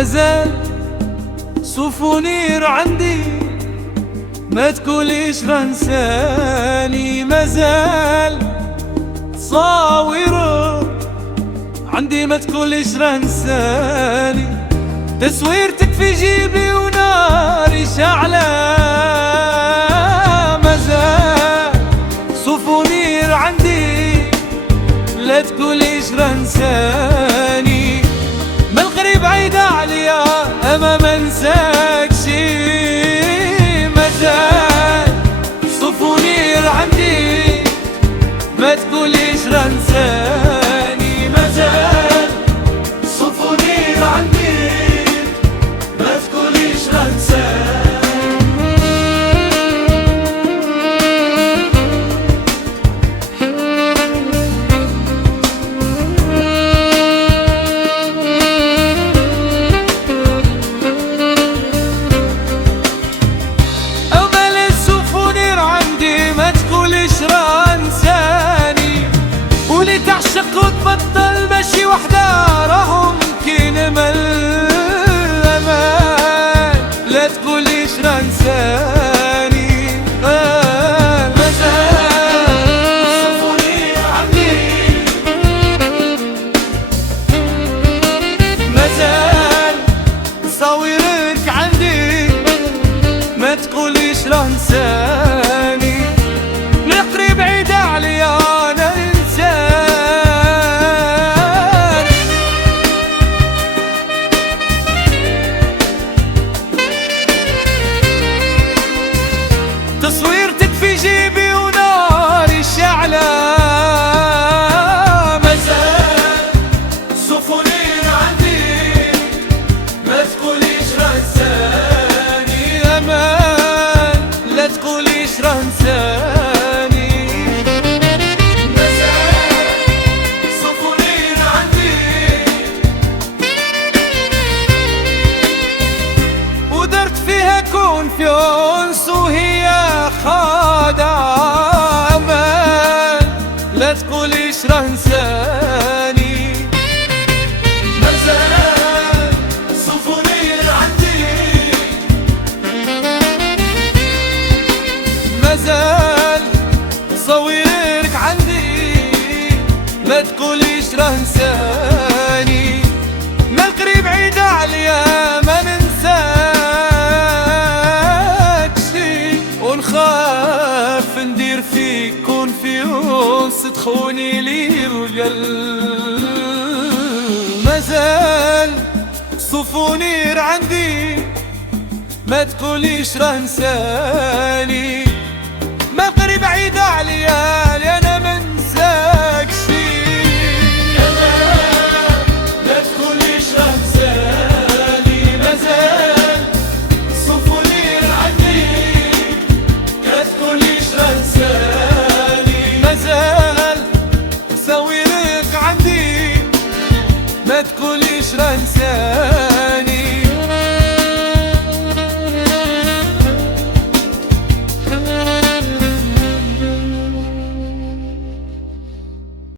مازال سوفونير عندي ما تقوليش رانساني، مازال تصاوير عندي ما تقوليش رانساني، تصويرتك في جيبي وناري شعلة، مازال سوفونير عندي لا تقوليش رانساني، ما الغريب عيدة عليا اما منساكش، مازال سوفونير عندي ما تقوليش رانساني، مازال سوفونير عندي ما تقوليش رانساني. واللي تعشق وتبطل ماشي وحدة راهم كاين امان، لا تقوليش رانساني، مازال سوفونير عندي، مازال صورك عندي ما تقوليش رانساني، القريب عيد عليا انا تصويرتك في جيبي وناري شعلة، مازال سوفونير عندي ما تقوليش رانساني، أمان لا تقوليش رانساني، مازال سوفونير عندي ودرت فيها كونفيونس وهي خادعة، أمان لا تقوليش رانساني، مازال سوفونير عندي، مازال صويرك عندي ما تقوليش رانساني، ما القريب عيد عليا ما ونخاف ندير فيك كونفيونس تخوني لي القلب، مازال سوفونير عندي ما تقوليش رانساني، ما قريب عيد عليا لي انا منساكش، لا تقوليش رانساني، مازال سوفونير عندي مازال صورك عندي ما تقوليش رانساني.